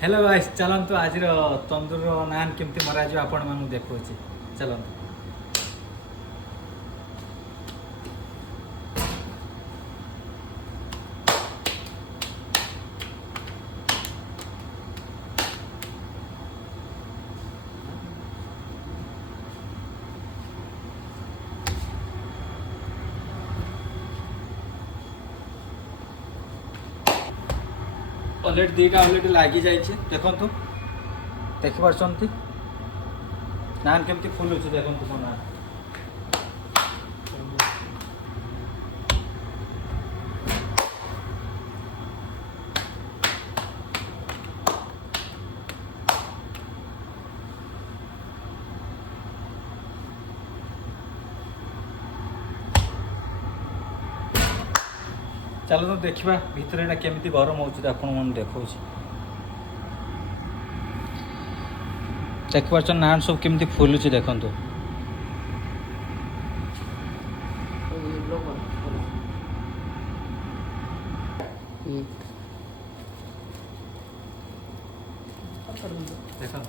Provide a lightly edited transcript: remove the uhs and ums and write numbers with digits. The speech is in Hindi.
हेलो गाइस चलतु आज तंदूर नान केमती मरा आपण मानू देखो चलतु। ऑलरेडी दीटा ऑलरेडी लगी जाइए देखु देखिपी नान केमती फुलुच देखो मो नान चलो तो देखा भितर यहाँ केमी गरम हो देखा देखिपार नान सब केमी फुलुच देखु देखो